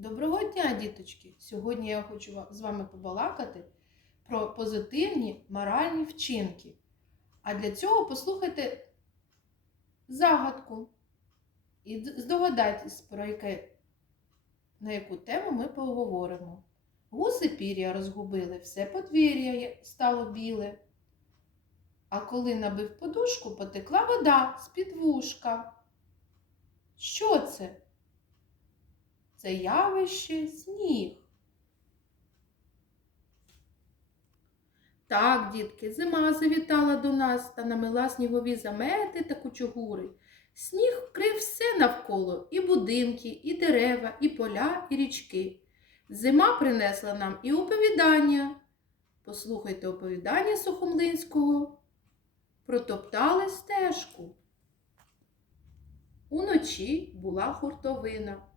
Доброго дня, діточки! Сьогодні я хочу з вами побалакати про позитивні моральні вчинки. А для цього послухайте загадку і здогадайтесь, про яке, на яку тему ми поговоримо. Гуси пір'я розгубили, все подвір'я стало біле. А коли набив подушку, потекла вода з-під вушка. Що це? Це явище сніг. Так, дітки, зима завітала до нас та намила снігові замети та кучугури. Сніг вкрив все навколо і будинки, і дерева, і поля, і річки. Зима принесла нам і оповідання. Послухайте оповідання Сухомлинського. Протоптали стежку. Уночі була хуртовина.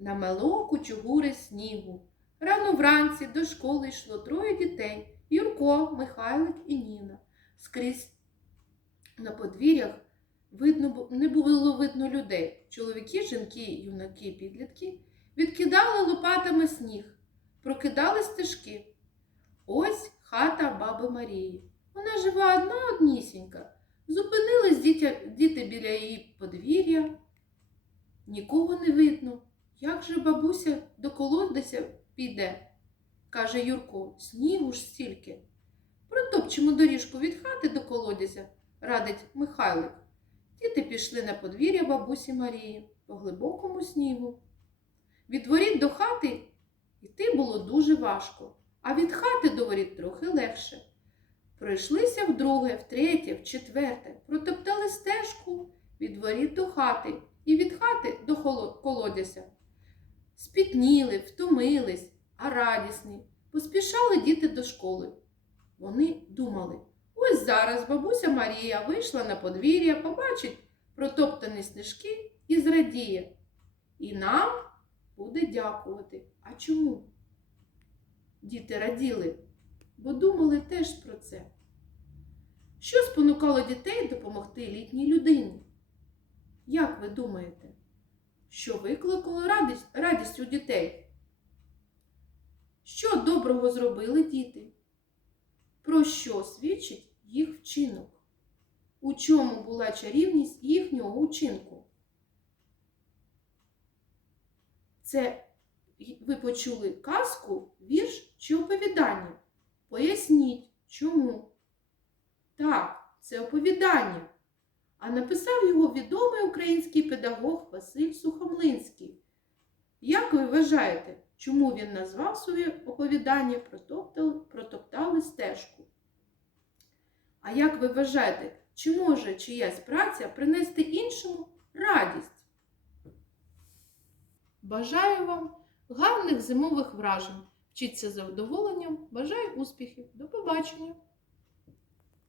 Намело кучугури снігу. Рано вранці до школи йшло троє дітей Юрко, Михайлик і Ніна. Скрізь на подвір'ях видно, не було видно людей. Чоловіки, жінки, юнаки, підлітки відкидали лопатами сніг, прокидали стежки. Ось хата баби Марії. Вона жива одна однісінька. Зупинились діти біля її подвір'я. Нікого не видно. Як же бабуся до колодця піде? каже Юрко, снігу ж стільки. Протопчемо доріжку від хати до колодязя, радить Михайлик. Діти пішли на подвір'я бабусі Марії по глибокому снігу. Від воріт до хати йти було дуже важко, а від хати до воріт трохи легше. Пройшлися вдруге, втретє, вчетверте, протоптали стежку від воріт до хати і від хати до колодязя. Спітніли, втомились, а радісні, поспішали діти до школи. Вони думали, ось зараз бабуся Марія вийшла на подвір'я, побачить протоптані сніжки і зрадіє. І нам буде дякувати. А чому? Діти раділи, бо думали теж про це. Що спонукало дітей допомогти літній людині? Як ви думаєте? Що викликало радість, радість у дітей? Що доброго зробили діти? Про що свідчить їх вчинок? У чому була чарівність їхнього учинку? Це ви почули казку, вірш чи оповідання? Поясніть, чому? Так, це оповідання. А написав його відомий український педагог Василь Сухомлинський. Вважаєте, чому він назвав своє оповідання «Протоптали, стежку? А як ви вважаєте, чи може чиясь праця принести іншому радість? Бажаю вам гарних зимових вражень. Вчіться задоволенням. Бажаю успіхів. До побачення!